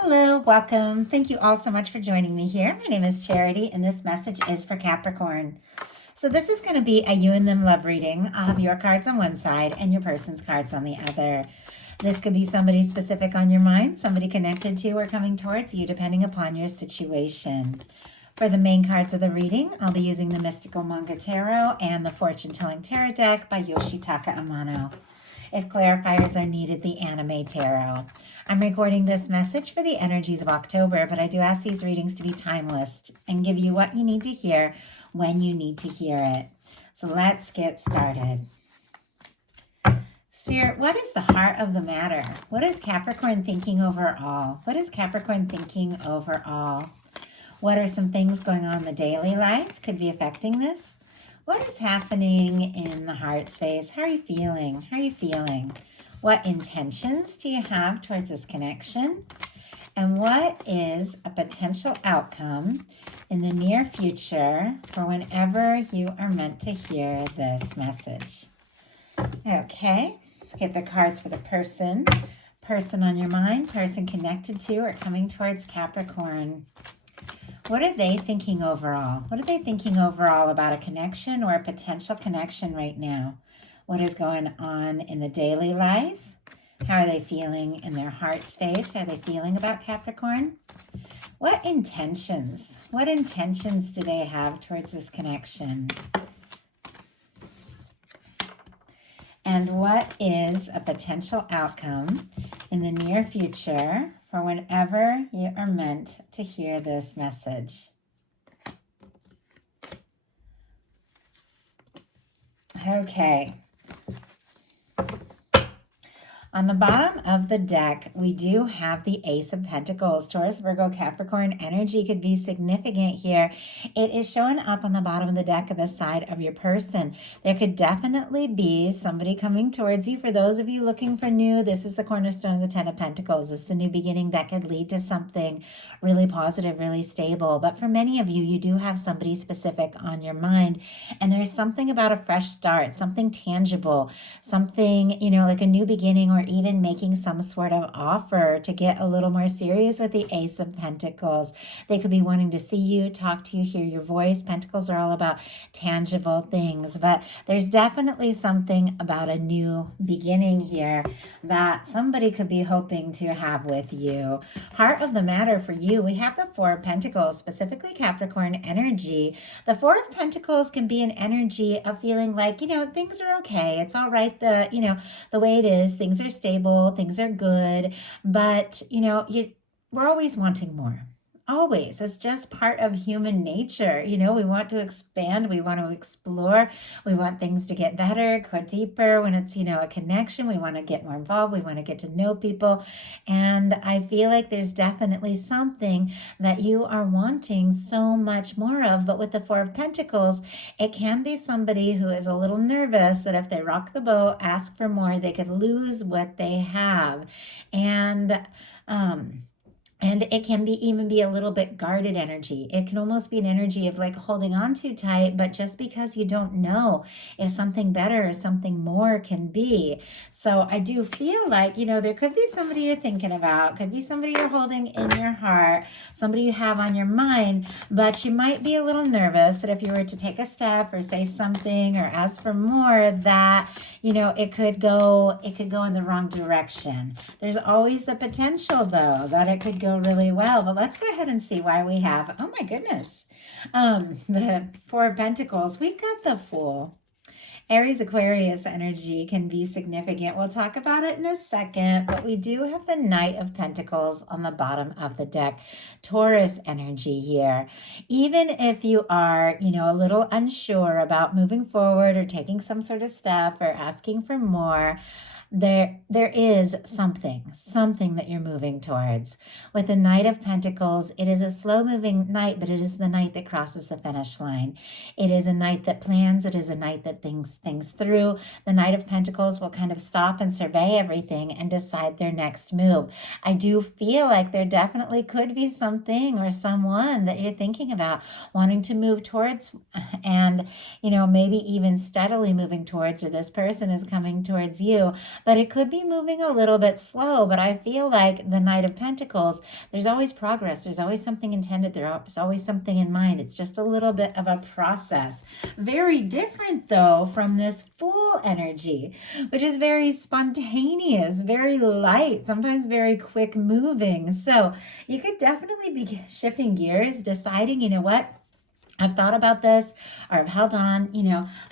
Hello, welcome. Thank you all so much for joining me here. My name is Charity, and this message is for Capricorn. So, this is going to be a you and them love reading. I'll have your cards on one side and your person's cards on the other. This could be somebody specific on your mind, somebody connected to or coming towards you, depending upon your situation. For the main cards of the reading, I'll be using the Mystical Manga Tarot and the Fortune Telling Tarot deck by Yoshitaka Amano. If clarifiers are needed, the Anime Tarot. I'm recording this message for the energies of October, but I do ask these readings to be timeless and give you what you need to hear when you need to hear it. So let's get started. Spirit, what is the heart of the matter? What is Capricorn thinking overall? What is Capricorn thinking overall? What are some things going on in the daily life could be affecting this? What is happening in the heart space? How are you feeling? How are you feeling? What intentions do you have towards this connection? And what is a potential outcome in the near future for whenever you are meant to hear this message? Okay, let's get the cards for the person on your mind, person connected to or coming towards Capricorn. What are they thinking overall? What are they thinking overall about a connection or a potential connection right now? What is going on in the daily life? How are they feeling in their heart space? Are they feeling about Capricorn? What intentions do they have towards this connection? And what is a potential outcome in the near future for whenever you are meant to hear this message? Okay. On the bottom of the deck, we do have the Ace of Pentacles. Taurus, Virgo, Capricorn energy could be significant here. It is showing up on the bottom of the deck at the side of your person. There could definitely be somebody coming towards you. For those of you looking for new, this is the cornerstone of the Ten of Pentacles. This is a new beginning that could lead to something really positive, really stable. But for many of you, you do have somebody specific on your mind. And there's something about a fresh start, something tangible, something, like a new beginning, or even making some sort of offer to get a little more serious with the Ace of Pentacles. They could be wanting to see you, talk to you, hear your voice. Pentacles are all about tangible things, but there's definitely something about a new beginning here that somebody could be hoping to have with you. Heart of the matter for you, we have the Four of Pentacles, specifically Capricorn energy. The Four of Pentacles can be an energy of feeling like, things are okay. It's all right. The way it is, things are stable, things are good, but we're always wanting more. Always. It's just part of human nature. We want to expand, we want to explore, we want things to get better, go deeper. When it's, a connection, we want to get more involved, we want to get to know people. And I feel like there's definitely something that you are wanting so much more of. But with the Four of Pentacles, it can be somebody who is a little nervous that if they rock the boat, ask for more, they could lose what they have. And it can even be a little bit guarded energy. It can almost be an energy of like holding on too tight, but just because you don't know if something better or something more can be. So I do feel like, there could be somebody you're thinking about, could be somebody you're holding in your heart, somebody you have on your mind, but you might be a little nervous that if you were to take a step or say something or ask for more, that it could go in the wrong direction. There's always the potential, though, that it could go really well. But let's go ahead and see why we have, oh my goodness, the Four of Pentacles. We've got the Fool. Aries Aquarius energy can be significant. We'll talk about it in a second, but we do have the Knight of Pentacles on the bottom of the deck. Taurus energy here. Even if you are, a little unsure about moving forward or taking some sort of step or asking for more, there is something that you're moving towards. With the Knight of Pentacles, it is a slow-moving knight, but it is the knight that crosses the finish line. It is a knight that plans. It is a knight that thinks things through. The Knight of Pentacles will kind of stop and survey everything and decide their next move. I do feel like there definitely could be something or someone that you're thinking about wanting to move towards, and maybe even steadily moving towards, or this person is coming towards you. but it could be moving a little bit slow. But I feel like the Knight of Pentacles, there's always progress. There's always something intended. There's always something in mind. It's just a little bit of a process. Very different, though, from this Fool energy, which is very spontaneous, very light, sometimes very quick moving. So you could definitely be shifting gears, deciding, you know what? I've thought about this, or I've held on,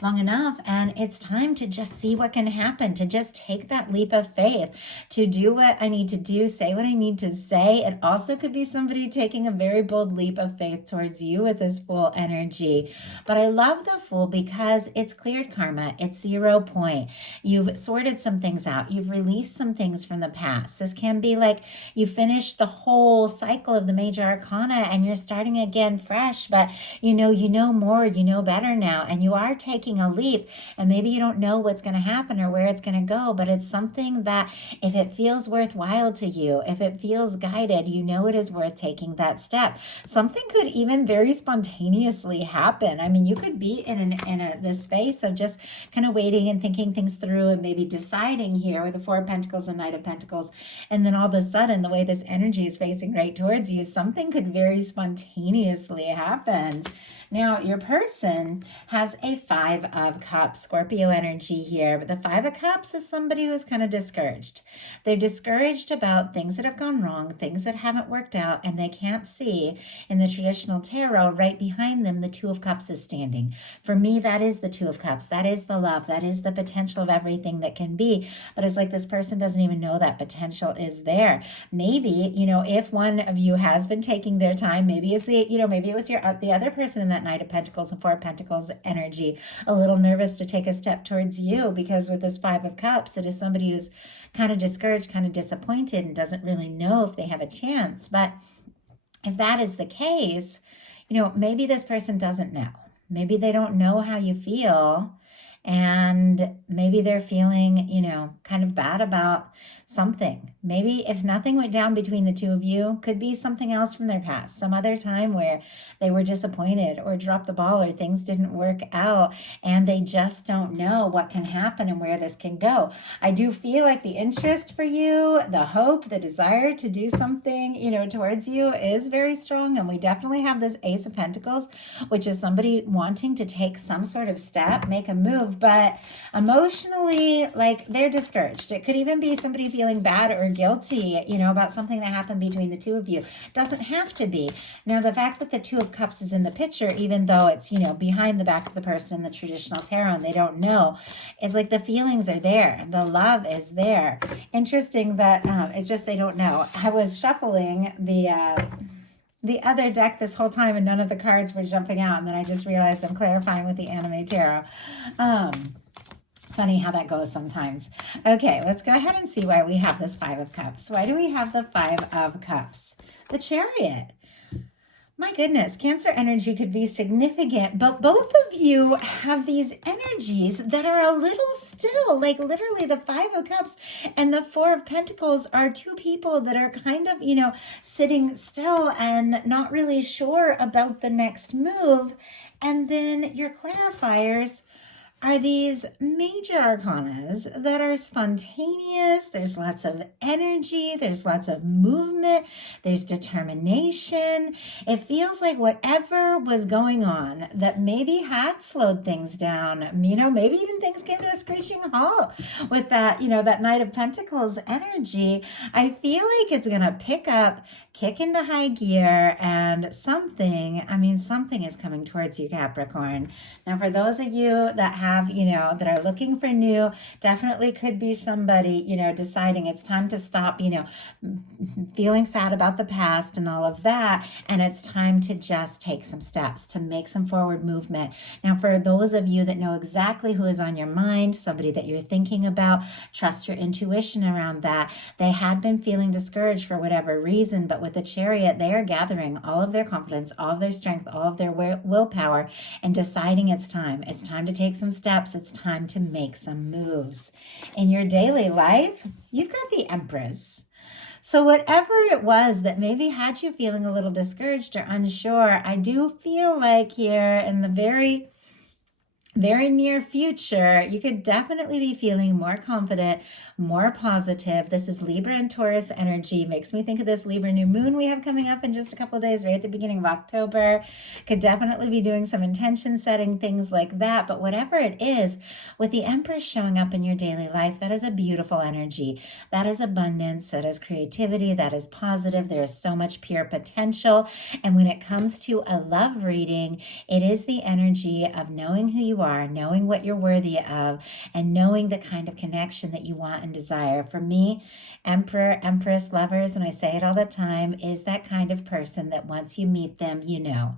long enough, and it's time to just see what can happen, to just take that leap of faith, to do what I need to do, say what I need to say. It also could be somebody taking a very bold leap of faith towards you with this Fool energy. But I love the Fool because it's cleared karma. It's 0 point. You've sorted some things out. You've released some things from the past. This can be like you finished the whole cycle of the major arcana and you're starting again fresh, but you know more, you know better now, and you are taking a leap, and maybe you don't know what's going to happen or where it's going to go, but it's something that if it feels worthwhile to you, if it feels guided, you know it is worth taking that step. Something could even very spontaneously happen. I mean, you could be in this space of just kind of waiting and thinking things through and maybe deciding here with the Four of Pentacles and Knight of Pentacles, and then all of a sudden, the way this energy is facing right towards you, something could very spontaneously happen. Now, your person has a Five of Cups, Scorpio energy here, but the Five of Cups is somebody who's kind of discouraged. They're discouraged about things that have gone wrong, things that haven't worked out, and they can't see in the traditional tarot right behind them the Two of Cups is standing. For me, that is the Two of Cups. That is the love. That is the potential of everything that can be. But it's like this person doesn't even know that potential is there. Maybe, if one of you has been taking their time, maybe it's maybe it was the other person in that Knight of Pentacles and Four of Pentacles energy, a little nervous to take a step towards you, because with this Five of Cups, it is somebody who's kind of discouraged, kind of disappointed, and doesn't really know if they have a chance. But if that is the case, maybe this person doesn't know. Maybe they don't know how you feel, and maybe they're feeling, kind of bad about something. Maybe if nothing went down between the two of you, could be something else from their past, some other time where they were disappointed or dropped the ball or things didn't work out, and they just don't know what can happen and where this can go. I do feel like the interest for you, the hope, the desire to do something, towards you is very strong. And we definitely have this Ace of Pentacles, which is somebody wanting to take some sort of step, make a move, but emotionally, like, they're discouraged. It could even be somebody feeling bad or guilty, about something that happened between the two of you. Doesn't have to be. Now, the fact that the Two of Cups is in the picture, even though it's, behind the back of the person in the traditional tarot and they don't know, it's like the feelings are there. The love is there. Interesting that it's just they don't know. I was shuffling the other deck this whole time and none of the cards were jumping out, and then I just realized I'm clarifying with the anime tarot. Funny how that goes sometimes. Okay, let's go ahead and see why we have this Five of Cups. Why do we have the Five of Cups? The Chariot. My goodness, Cancer energy could be significant, but both of you have these energies that are a little still. Like, literally, the Five of Cups and the Four of Pentacles are two people that are kind of, sitting still and not really sure about the next move. And then your clarifiers are these major arcanas that are spontaneous. There's lots of energy. There's lots of movement. There's determination. It feels like whatever was going on that maybe had slowed things down, maybe even things came to a screeching halt with that, that Knight of Pentacles energy. I feel like it's going to pick up, kick into high gear, and something is coming towards you, Capricorn. Now, for those of you that have, that are looking for new, definitely could be somebody, deciding it's time to stop, feeling sad about the past and all of that. And it's time to just take some steps, to make some forward movement. Now, for those of you that know exactly who is on your mind, somebody that you're thinking about, trust your intuition around that. They had been feeling discouraged for whatever reason, but with the Chariot, they are gathering all of their confidence, all of their strength, all of their willpower, and deciding it's time. It's time to take some steps. It's time to make some moves. In your daily life, you've got the Empress. So whatever it was that maybe had you feeling a little discouraged or unsure, I do feel like here in the very very near future, you could definitely be feeling more confident, more positive. This is Libra and Taurus energy. Makes me think of this Libra new moon we have coming up in just a couple of days, right at the beginning of October. Could definitely be doing some intention setting, things like that. But whatever it is, with the Empress showing up in your daily life, that is a beautiful energy. That is abundance, that is creativity, that is positive. There is so much pure potential. And when it comes to a love reading, it is the energy of knowing who you are, knowing what you're worthy of, and knowing the kind of connection that you want and desire. For me, Emperor, Empress, lovers, and I say it all the time, is that kind of person that once you meet them, you know.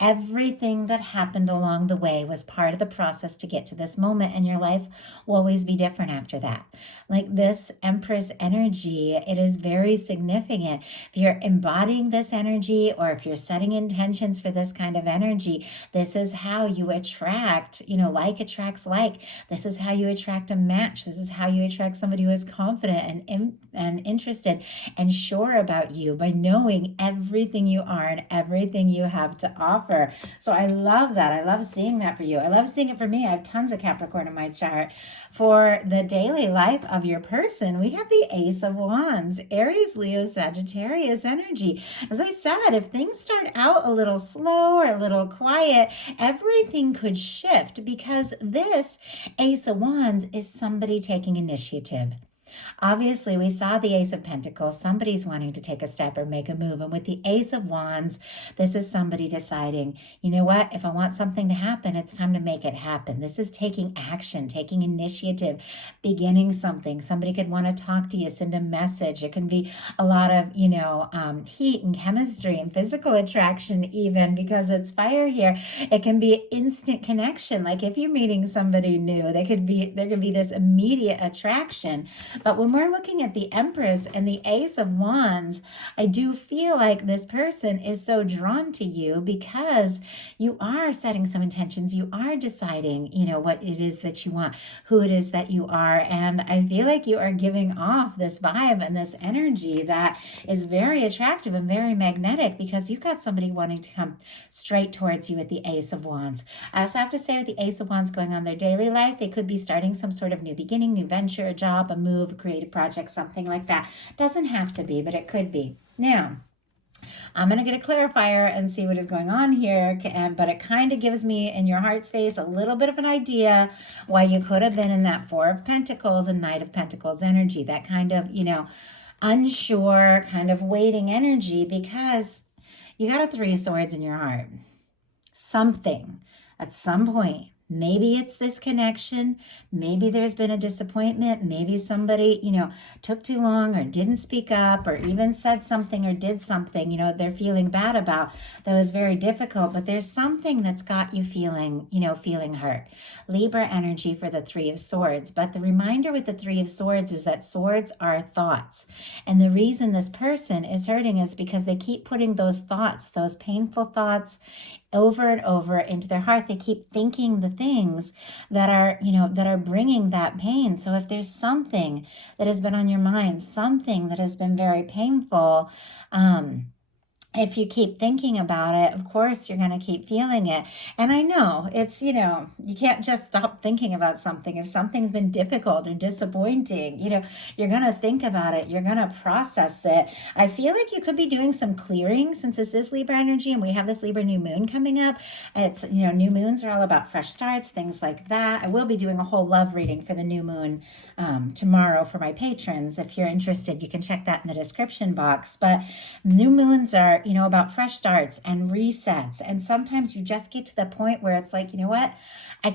Everything that happened along the way was part of the process to get to this moment, and your life will always be different after that. Like this Empress energy, it is very significant. If you're embodying this energy, or if you're setting intentions for this kind of energy, this is how you attract, like attracts like. This is how you attract a match. This is how you attract somebody who is confident and interested and sure about you, by knowing everything you are and everything you have to offer. So I love that. I love seeing that for you. I love seeing it for me. I have tons of Capricorn in my chart. For the daily life of your person, we have the Ace of Wands, Aries, Leo, Sagittarius energy. As I said, if things start out a little slow or a little quiet, everything could shift, because this Ace of Wands is somebody taking initiative. Obviously, we saw the Ace of Pentacles. Somebody's wanting to take a step or make a move. And with the Ace of Wands, this is somebody deciding, you know what, if I want something to happen, it's time to make it happen. This is taking action, taking initiative, beginning something. Somebody could want to talk to you, send a message. It can be a lot of, heat and chemistry and physical attraction, even because it's fire here. It can be instant connection. Like if you're meeting somebody new, there could be this immediate attraction. But when we're looking at the Empress and the Ace of Wands, I do feel like this person is so drawn to you because you are setting some intentions. You are deciding, what it is that you want, who it is that you are. And I feel like you are giving off this vibe and this energy that is very attractive and very magnetic, because you've got somebody wanting to come straight towards you with the Ace of Wands. I also have to say, with the Ace of Wands going on their daily life, they could be starting some sort of new beginning, new venture, a job, a move, a creative project, something like that. Doesn't have to be, but it could be. Now, I'm going to get a clarifier and see what is going on here, but it kind of gives me, in your heart space, a little bit of an idea why you could have been in that Four of Pentacles and Knight of Pentacles energy, that kind of, unsure, kind of waiting energy, because you got a Three of Swords in your heart. Something at some point. Maybe it's this connection. Maybe there's been a disappointment. Maybe somebody, took too long or didn't speak up, or even said something or did something, they're feeling bad about, that was very difficult. But there's something that's got you feeling, feeling hurt. Libra energy for the Three of Swords. But the reminder with the Three of Swords is that swords are thoughts. And the reason this person is hurting is because they keep putting those thoughts, those painful thoughts, over and over into their heart. They keep thinking the things that are bringing that pain. So if there's something that has been on your mind, something that has been very painful, if you keep thinking about it, of course, you're going to keep feeling it. And I know it's, you can't just stop thinking about something. If something's been difficult or disappointing, you're going to think about it. You're going to process it. I feel like you could be doing some clearing, since this is Libra energy and we have this Libra new moon coming up. It's, new moons are all about fresh starts, things like that. I will be doing a whole love reading for the new moon tomorrow for my patrons. If you're interested, you can check that in the description box. But new moons are, about fresh starts and resets. And sometimes you just get to the point where it's like, you know what? I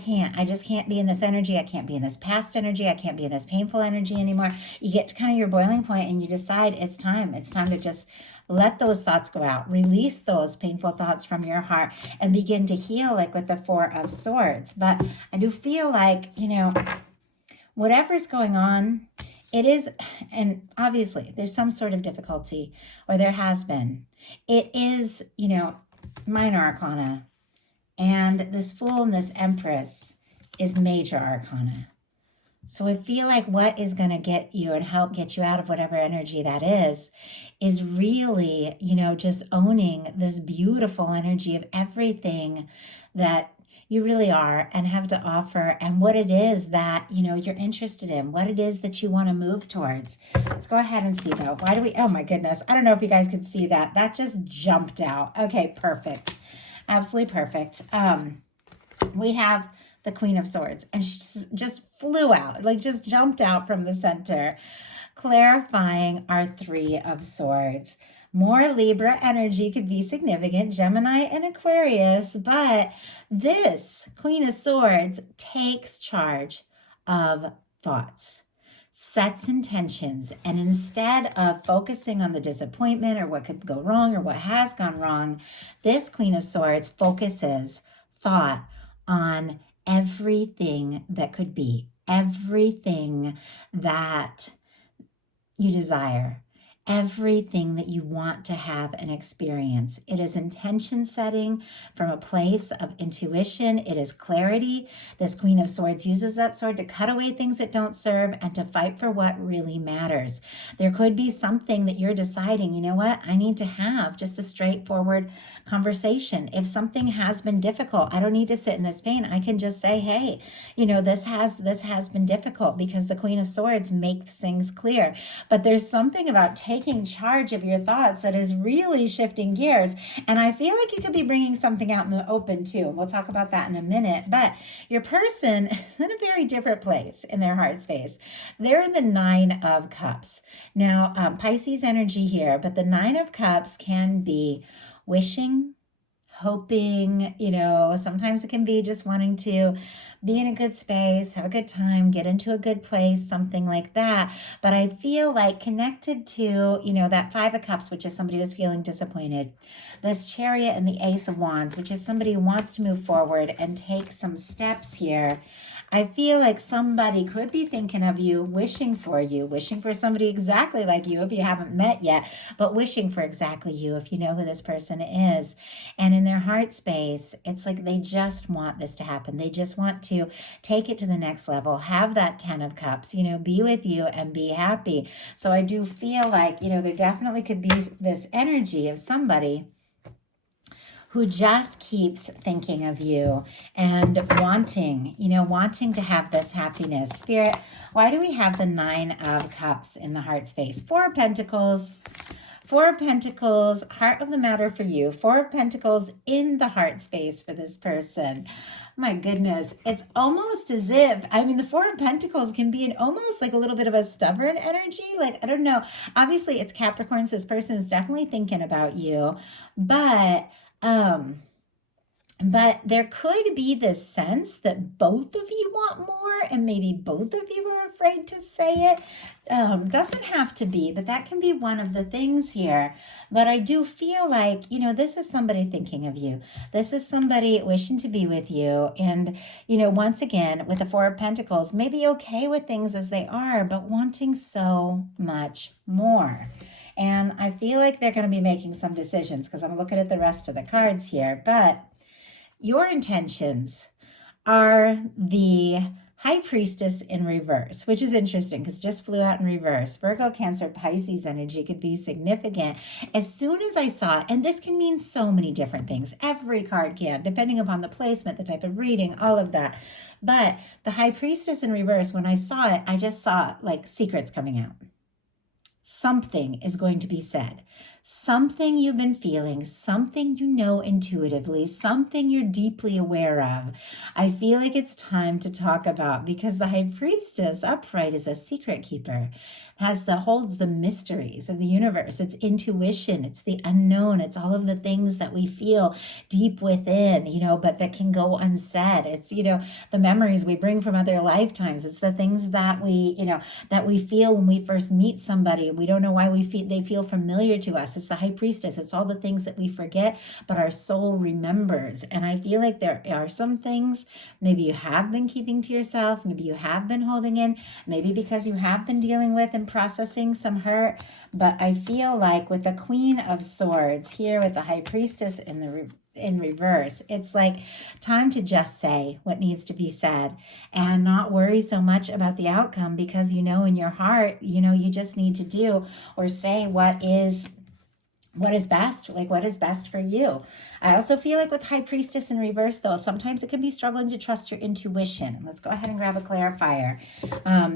just can't be in this energy. I can't be in this past energy. I can't be in this painful energy anymore. You get to kind of your boiling point and you decide it's time. It's time to just let those thoughts go out, release those painful thoughts from your heart, and begin to heal, like with the Four of Swords. But I do feel like, whatever's going on, it is, and obviously there's some sort of difficulty, or there has been. It is, minor arcana. And this Fool and this Empress is major arcana. So I feel like what is going to get you and help get you out of whatever energy that is really, just owning this beautiful energy of everything that you really are and have to offer, and what it is that, you're interested in, what it is that you want to move towards. Let's go ahead and see though. Why do we, oh my goodness, I don't know if you guys could see that. That just jumped out. Okay, perfect. Absolutely perfect. We have the Queen of Swords, and she just flew out, like just jumped out from the center, clarifying our Three of Swords. More Libra energy could be significant, Gemini and Aquarius, but this Queen of Swords takes charge of thoughts, sets intentions, and instead of focusing on the disappointment or what could go wrong or what has gone wrong, this Queen of Swords focuses thought on everything that could be, everything that you desire, everything that you want to have and experience. It is intention setting from a place of intuition. It is clarity. This Queen of Swords uses that sword to cut away things that don't serve and to fight for what really matters. There could be something that you're deciding, you know what, I need to have just a straightforward conversation. If something has been difficult, I don't need to sit in this pain. I can just say, hey, this has been difficult, because the Queen of Swords makes things clear. But there's something about taking charge of your thoughts that is really shifting gears. And I feel like you could be bringing something out in the open too. We'll talk about that in a minute. But your person is in a very different place in their heart space. They're in the Nine of Cups. Now, Pisces energy here, but the Nine of Cups can be wishing, hoping, sometimes it can be just wanting to be in a good space, have a good time, get into a good place, something like that. But I feel like connected to, that Five of Cups, which is somebody who's feeling disappointed, this Chariot and the Ace of Wands, which is somebody who wants to move forward and take some steps here. I feel like somebody could be thinking of you, wishing for somebody exactly like you if you haven't met yet, but wishing for exactly you if you know who this person is. And in their heart space, it's like they just want this to happen. They just want to take it to the next level, have that 10 of Cups, be with you and be happy. So I do feel like, there definitely could be this energy of somebody who just keeps thinking of you and wanting to have this happiness. Spirit, why do we have the Nine of Cups in the heart space? Four of Pentacles, heart of the matter for you. Four of Pentacles in the heart space for this person. My goodness, it's almost as if, the Four of Pentacles can be almost like a little bit of a stubborn energy. Like, I don't know. Obviously, it's Capricorn, so this person is definitely thinking about you. But there could be this sense that both of you want more, and maybe both of you are afraid to say it. Doesn't have to be, but that can be one of the things here. But I do feel like, this is somebody thinking of you. This is somebody wishing to be with you. And, once again, with the Four of Pentacles, maybe okay with things as they are, but wanting so much more. And I feel like they're going to be making some decisions, because I'm looking at the rest of the cards here. But your intentions are the High Priestess in reverse, which is interesting because just flew out in reverse. Virgo, Cancer, Pisces energy could be significant. As soon as I saw it, and this can mean so many different things. Every card can, depending upon the placement, the type of reading, all of that. But the High Priestess in reverse, when I saw it, I just saw like secrets coming out. Something is going to be said. Something you've been feeling, something you know intuitively, something you're deeply aware of. I feel like it's time to talk about, because the High Priestess upright is a secret keeper, holds the mysteries of the universe. It's intuition, it's the unknown, it's all of the things that we feel deep within, but that can go unsaid. It's, the memories we bring from other lifetimes. It's the things that we feel when we first meet somebody. We don't know why they feel familiar to us. It's the High Priestess. It's all the things that we forget, but our soul remembers. And I feel like there are some things maybe you have been keeping to yourself, maybe you have been holding in, maybe because you have been dealing with and processing some hurt. But I feel like with the Queen of Swords here, with the High Priestess in reverse, it's like time to just say what needs to be said and not worry so much about the outcome, because in your heart, you just need to do or say what is what is best, like what is best for you. I also feel like with High Priestess in reverse, though, sometimes it can be struggling to trust your intuition. Let's go ahead and grab a clarifier.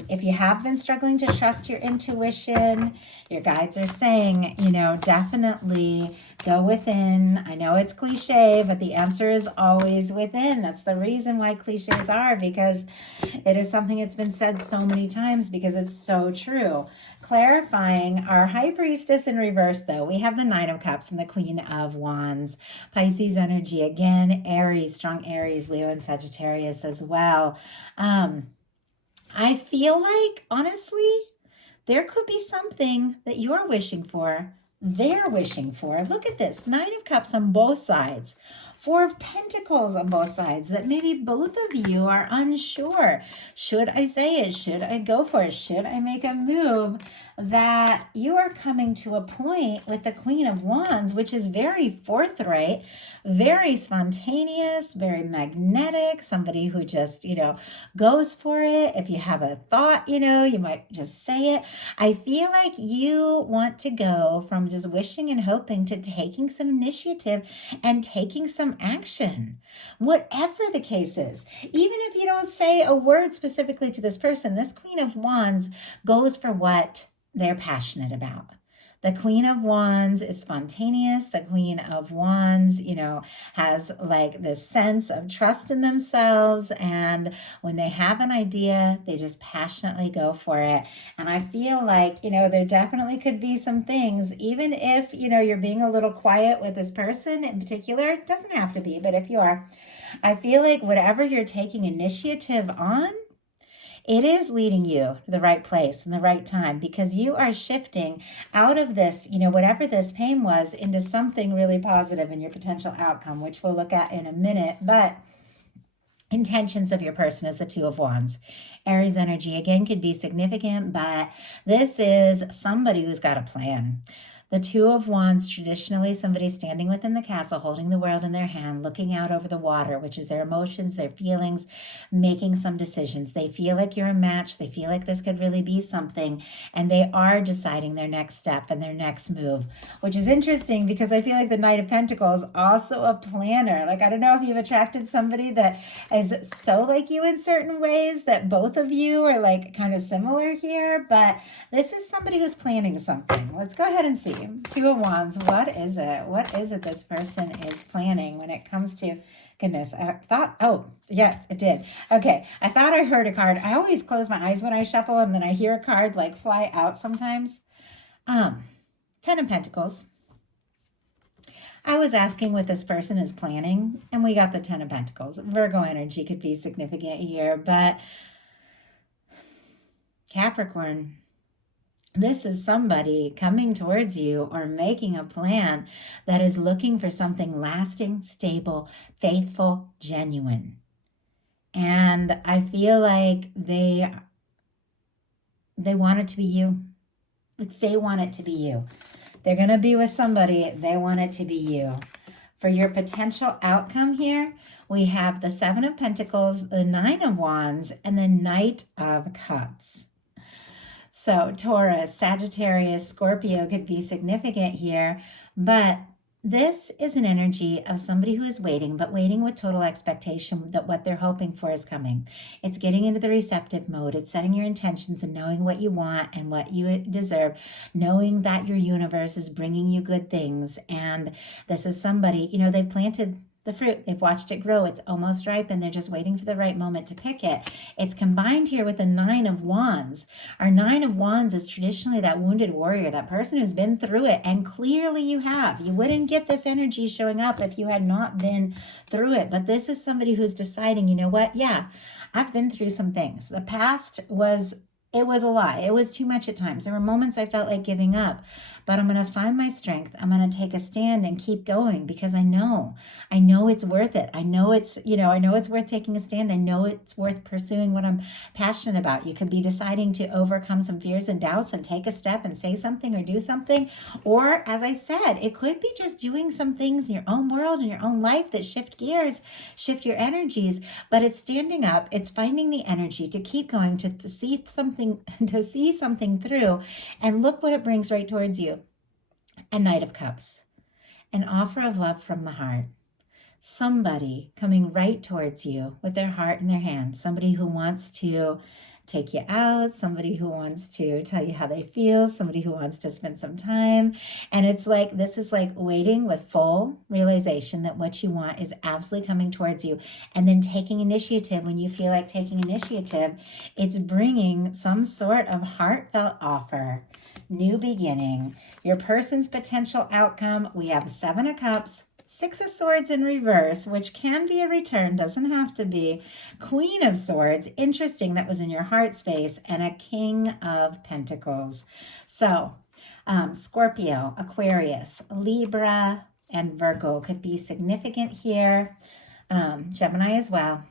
If you have been struggling to trust your intuition, your guides are saying, definitely go within. I know it's cliche, but the answer is always within. That's the reason why cliches are, because it is something that's been said so many times, because it's so true. Clarifying our High Priestess in reverse, though, we have the Nine of Cups and the Queen of Wands. Pisces energy again, Aries, strong Aries, Leo, and Sagittarius as well. I feel like, honestly, there could be something that you're wishing for, they're wishing for. Look at this, Nine of Cups on both sides. Four of Pentacles on both sides, that maybe both of you are unsure. Should I say it? Should I go for it? Should I make a move? That you are coming to a point with the Queen of Wands, which is very forthright, very spontaneous, very magnetic, somebody who just, goes for it. If you have a thought, you might just say it. I feel like you want to go from just wishing and hoping to taking some initiative and taking some action, whatever the case is. Even if you don't say a word specifically to this person, this Queen of Wands goes for what they're passionate about. The Queen of Wands is spontaneous. The Queen of Wands, has like this sense of trust in themselves. And when they have an idea, they just passionately go for it. And I feel like, there definitely could be some things, even if, you're being a little quiet with this person in particular, it doesn't have to be, but if you are, I feel like whatever you're taking initiative on, it is leading you to the right place and the right time, because you are shifting out of this, whatever this pain was, into something really positive in your potential outcome, which we'll look at in a minute. But intentions of your person is the Two of Wands. Aries energy again could be significant, but this is somebody who's got a plan. The Two of Wands, traditionally somebody standing within the castle, holding the world in their hand, looking out over the water, which is their emotions, their feelings, making some decisions. They feel like you're a match. They feel like this could really be something, and they are deciding their next step and their next move, which is interesting because I feel like the Knight of Pentacles is also a planner. Like, I don't know if you've attracted somebody that is so like you in certain ways that both of you are like kind of similar here, but this is somebody who's planning something. Let's go ahead and see. Two of Wands, what is it? What is it this person is planning when it comes to, goodness, I thought, oh, yeah, it did. Okay, I thought I heard a card. I always close my eyes when I shuffle, and then I hear a card like fly out sometimes. Ten of Pentacles. I was asking what this person is planning, and we got the Ten of Pentacles. Virgo energy could be significant here, but Capricorn, this is somebody coming towards you or making a plan that is looking for something lasting, stable, faithful, genuine. And I feel like they want it to be you. Like, they want it to be you. They're going to be with somebody. They want it to be you. For your potential outcome here, we have the Seven of Pentacles, the Nine of Wands, and the Knight of Cups. So Taurus, Sagittarius, Scorpio could be significant here, but this is an energy of somebody who is waiting, but waiting with total expectation that what they're hoping for is coming. It's getting into the receptive mode. It's setting your intentions and knowing what you want and what you deserve, knowing that your universe is bringing you good things. And this is somebody, they've planted the fruit. They've watched it grow. It's almost ripe, and they're just waiting for the right moment to pick it. It's combined here with the Nine of Wands. Our Nine of Wands is traditionally that wounded warrior, that person who's been through it, and clearly you have. You wouldn't get this energy showing up if you had not been through it. But this is somebody who's deciding, you know what? Yeah, I've been through some things. The past was a lie. It was too much at times. There were moments I felt like giving up, but I'm going to find my strength. I'm going to take a stand and keep going, because I know it's worth it. I know it's worth taking a stand. I know it's worth pursuing what I'm passionate about. You could be deciding to overcome some fears and doubts and take a step and say something or do something. Or, as I said, it could be just doing some things in your own world, in your own life, that shift gears, shift your energies, but it's standing up. It's finding the energy to keep going, to see something through, and look what it brings right towards you. a Knight of Cups, an offer of love from the heart. Somebody coming right towards you with their heart in their hand, somebody who wants to take you out, somebody who wants to tell you how they feel, somebody who wants to spend some time. And it's like, this is like waiting with full realization that what you want is absolutely coming towards you. And then taking initiative when you feel like taking initiative. It's bringing some sort of heartfelt offer, new beginning, your person's potential outcome. We have 7 of Cups, 6 of Swords in reverse, which can be a return, doesn't have to be. Queen of Swords, interesting, that was in your heart space, and a King of Pentacles. So, Scorpio, Aquarius, Libra, and Virgo could be significant here. Gemini as well.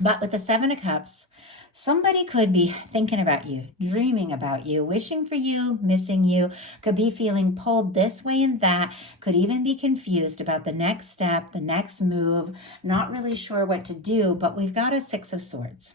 But with the 7 of Cups, somebody could be thinking about you, dreaming about you, wishing for you, missing you, could be feeling pulled this way and that, could even be confused about the next step, the next move, not really sure what to do, but we've got a 6 of Swords.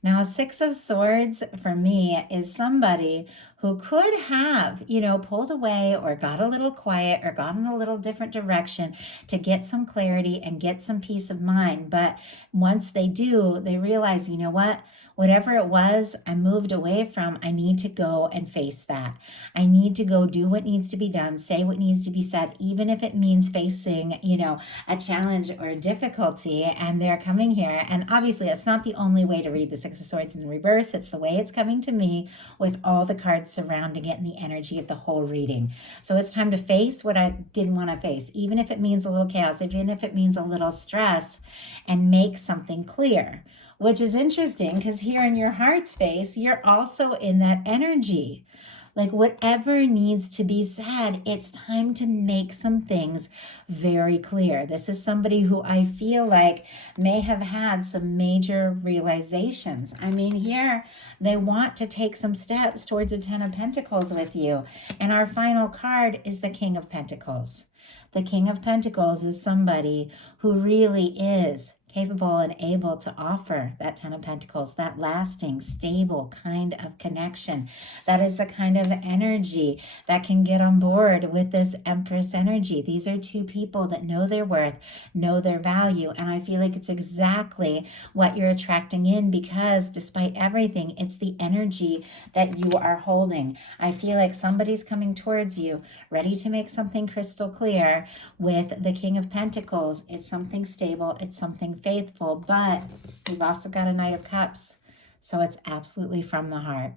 Now, a 6 of Swords for me is somebody who could have, pulled away or got a little quiet or gone in a little different direction to get some clarity and get some peace of mind. But once they do, they realize, you know what? Whatever it was I moved away from, I need to go and face that. I need to go do what needs to be done, say what needs to be said, even if it means facing, a challenge or a difficulty. And they're coming here. And obviously, it's not the only way to read the 6 of Swords in reverse. It's the way it's coming to me with all the cards surrounding it and the energy of the whole reading. So it's time to face what I didn't want to face, even if it means a little chaos, even if it means a little stress, and make something clear. Which is interesting because here in your heart space, you're also in that energy. Like whatever needs to be said, it's time to make some things very clear. This is somebody who I feel like may have had some major realizations. I mean, here they want to take some steps towards a 10 of Pentacles with you. And our final card is the King of Pentacles. The King of Pentacles is somebody who really is capable and able to offer that 10 of Pentacles, that lasting, stable kind of connection. That is the kind of energy that can get on board with this Empress energy. These are 2 people that know their worth, know their value, and I feel like it's exactly what you're attracting in because despite everything, it's the energy that you are holding. I feel like somebody's coming towards you, ready to make something crystal clear with the King of Pentacles. It's something stable, it's something faithful, but we've also got a Knight of Cups. So it's absolutely from the heart.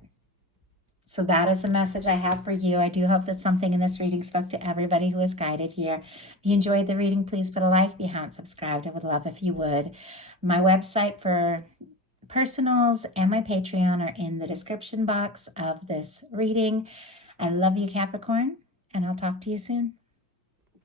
So that is the message I have for you. I do hope that something in this reading spoke to everybody who is guided here. If you enjoyed the reading, please put a like. If you haven't subscribed, I would love if you would. My website for personals and my Patreon are in the description box of this reading. I love you, Capricorn, and I'll talk to you soon.